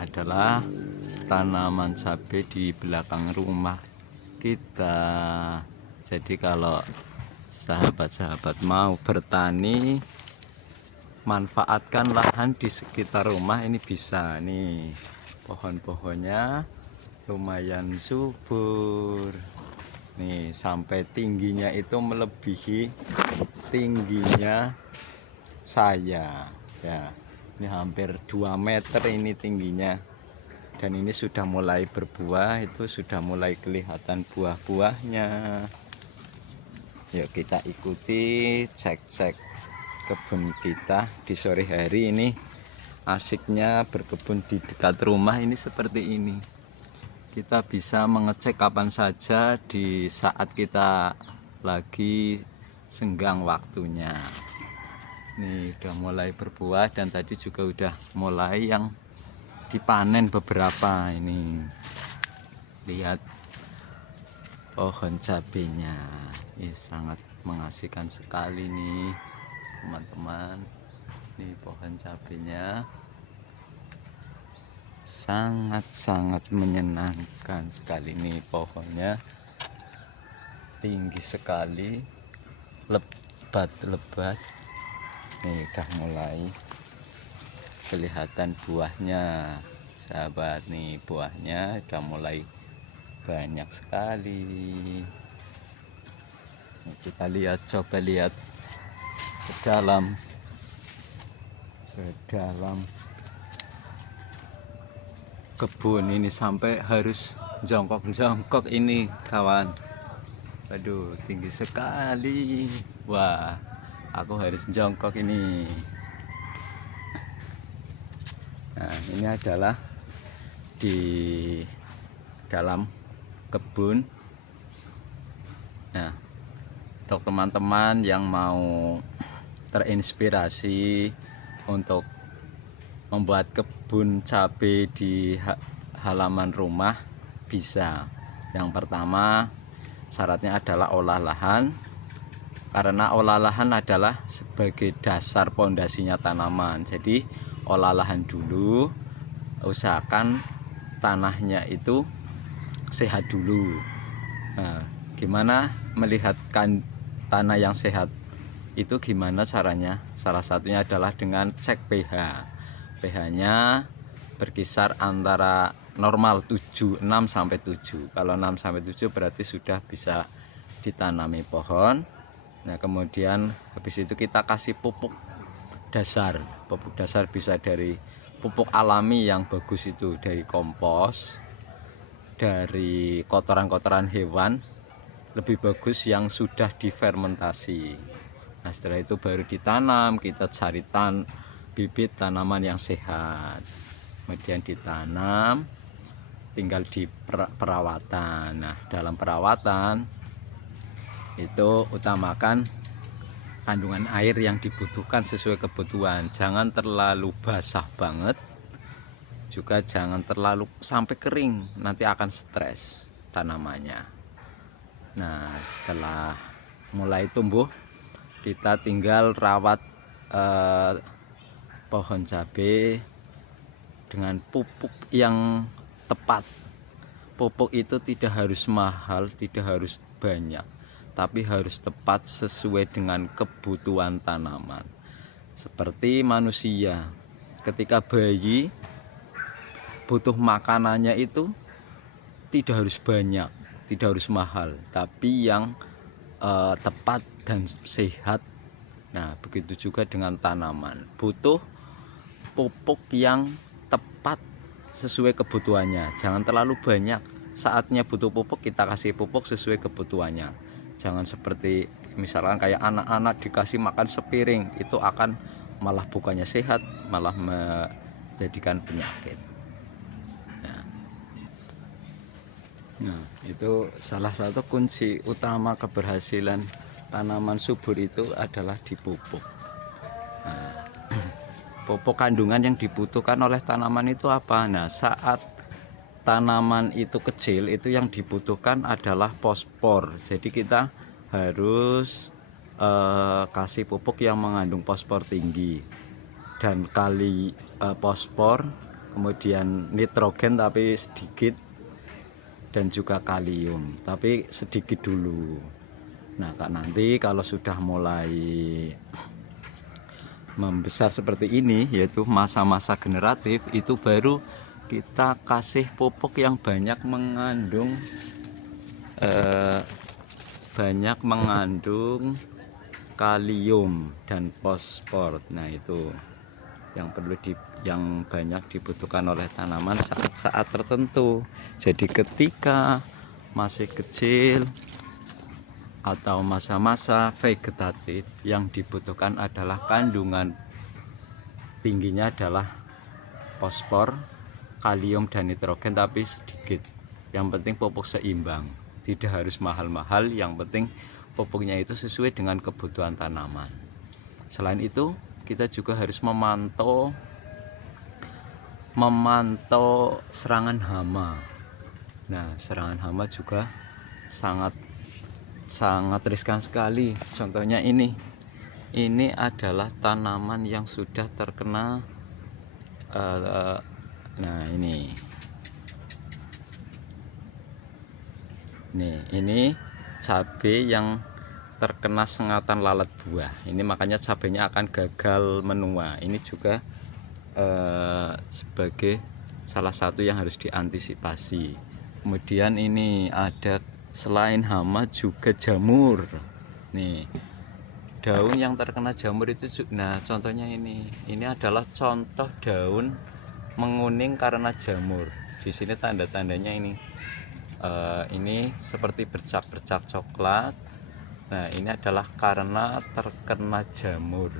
adalah tanaman cabai di belakang rumah kita. Jadi kalau sahabat-sahabat mau bertani, manfaatkan lahan di sekitar rumah ini bisa nih. Pohon-pohonnya lumayan subur nih, sampai tingginya itu melebihi tingginya saya ya. Ini hampir 2 meter ini tingginya, dan ini sudah mulai berbuah, itu sudah mulai kelihatan buah-buahnya. Yuk kita ikuti cek-cek kebun kita di sore hari ini. Asiknya berkebun di dekat rumah ini seperti ini. Kita bisa mengecek kapan saja di saat kita lagi senggang waktunya. Ini udah mulai berbuah, dan tadi juga udah mulai yang dipanen beberapa. Ini lihat pohon cabenya, ini sangat mengasihkan sekali nih teman-teman. Ini pohon cabenya sangat-sangat menyenangkan sekali nih, pohonnya tinggi sekali, lebat-lebat. Nih udah mulai kelihatan buahnya sahabat, nih buahnya udah mulai banyak sekali. Nih, kita lihat, coba lihat ke dalam kebun ini, sampai harus jongkok-jongkok ini kawan. Aduh, tinggi sekali. Wah, aku harus jongkok ini. Nah, ini adalah di dalam kebun. Nah, untuk teman-teman yang mau terinspirasi untuk membuat kebun cabai di halaman rumah, bisa. Yang pertama, syaratnya adalah olah lahan, karena olah lahan adalah sebagai dasar pondasinya tanaman. Jadi olah lahan dulu, usahakan tanahnya itu sehat dulu. Nah, gimana melihatkan tanah yang sehat itu gimana caranya? Salah satunya adalah dengan cek pH. pH-nya berkisar antara normal 6 sampai 7. Kalau 6 sampai 7 berarti sudah bisa ditanami pohon. Nah, kemudian habis itu kita kasih pupuk dasar. Pupuk dasar bisa dari pupuk alami yang bagus, itu dari kompos, dari kotoran-kotoran hewan. Lebih bagus yang sudah difermentasi. Nah, setelah itu baru ditanam. Kita cari bibit tanaman yang sehat, kemudian ditanam, tinggal di perawatan. Nah, dalam perawatan itu utamakan kandungan air yang dibutuhkan sesuai kebutuhan. Jangan terlalu basah banget, juga jangan terlalu sampai kering, nanti akan stres tanamannya. Nah, setelah mulai tumbuh, kita tinggal rawat pohon cabai dengan pupuk yang tepat. Pupuk itu tidak harus mahal, tidak harus banyak, tapi harus tepat sesuai dengan kebutuhan tanaman. Seperti manusia, ketika bayi butuh makanannya itu tidak harus banyak, tidak harus mahal, tapi yang tepat dan sehat. Nah, begitu juga dengan tanaman, butuh pupuk yang tepat sesuai kebutuhannya. Jangan terlalu banyak. Saatnya butuh pupuk, kita kasih pupuk sesuai kebutuhannya. Jangan seperti misalkan kayak anak-anak dikasih makan sepiring, itu akan malah bukannya sehat, malah menjadikan penyakit. Nah, itu salah satu kunci utama keberhasilan tanaman subur itu adalah dipupuk. Nah, pupuk kandungan yang dibutuhkan oleh tanaman itu apa? Nah, saat tanaman itu kecil, itu yang dibutuhkan adalah fosfor. Jadi kita harus kasih pupuk yang mengandung fosfor tinggi, dan kali fosfor kemudian nitrogen tapi sedikit, dan juga kalium tapi sedikit dulu. Nah nanti kalau sudah mulai membesar seperti ini, yaitu masa-masa generatif, itu baru kita kasih pupuk yang banyak mengandung kalium dan fosfor. Nah itu yang yang banyak dibutuhkan oleh tanaman saat-saat tertentu. Jadi ketika masih kecil atau masa-masa vegetatif, yang dibutuhkan adalah kandungan tingginya adalah fosfor, kalium dan nitrogen tapi sedikit. Yang penting pupuk seimbang, tidak harus mahal-mahal, yang penting pupuknya itu sesuai dengan kebutuhan tanaman. Selain itu kita juga harus memantau serangan hama. Nah serangan hama juga sangat riskan sekali. Contohnya ini adalah tanaman yang sudah terkena nah ini cabai yang terkena sengatan lalat buah. Ini makanya cabainya akan gagal menua. Ini juga sebagai salah satu yang harus diantisipasi. Kemudian ini ada selain hama juga jamur. Nih daun yang terkena jamur itu, nah contohnya ini adalah contoh daun menguning karena jamur. Di sini tanda-tandanya ini seperti bercak-bercak coklat. Nah ini adalah karena terkena jamur.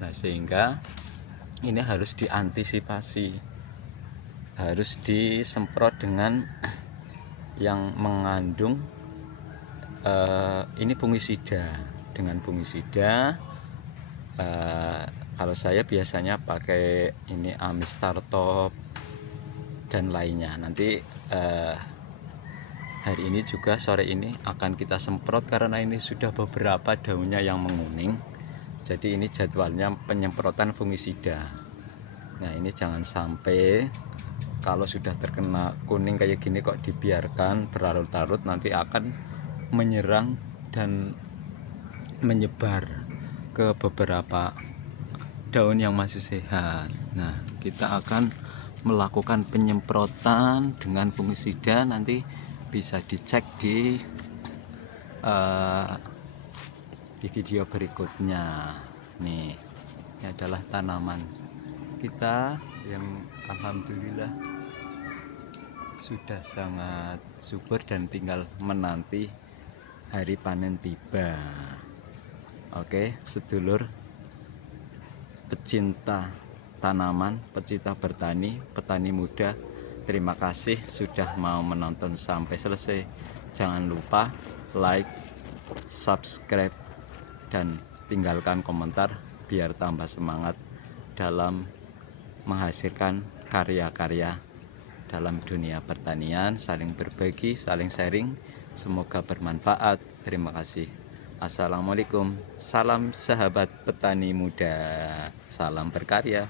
Nah sehingga ini harus diantisipasi, harus disemprot dengan yang mengandung ini fungisida. Dengan fungisida kalau saya biasanya pakai ini Amistartop dan lainnya. Nanti hari ini juga sore ini akan kita semprot karena ini sudah beberapa daunnya yang menguning. Jadi ini jadwalnya penyemprotan fungisida. Nah ini jangan sampai kalau sudah terkena kuning kayak gini kok dibiarkan berlarut-larut, nanti akan menyerang dan menyebar ke beberapa daun yang masih sehat. Nah kita akan melakukan penyemprotan dengan fungisida, nanti bisa dicek di video berikutnya. Nih ini adalah tanaman kita yang alhamdulillah sudah sangat subur dan tinggal menanti hari panen tiba. Oke sedulur pecinta tanaman, pecinta bertani, petani muda, terima kasih sudah mau menonton sampai selesai. Jangan lupa like, subscribe, dan tinggalkan komentar biar tambah semangat dalam menghasilkan karya-karya dalam dunia pertanian. Saling berbagi, saling sharing, semoga bermanfaat. Terima kasih. Assalamualaikum, salam sahabat petani muda, salam berkarya.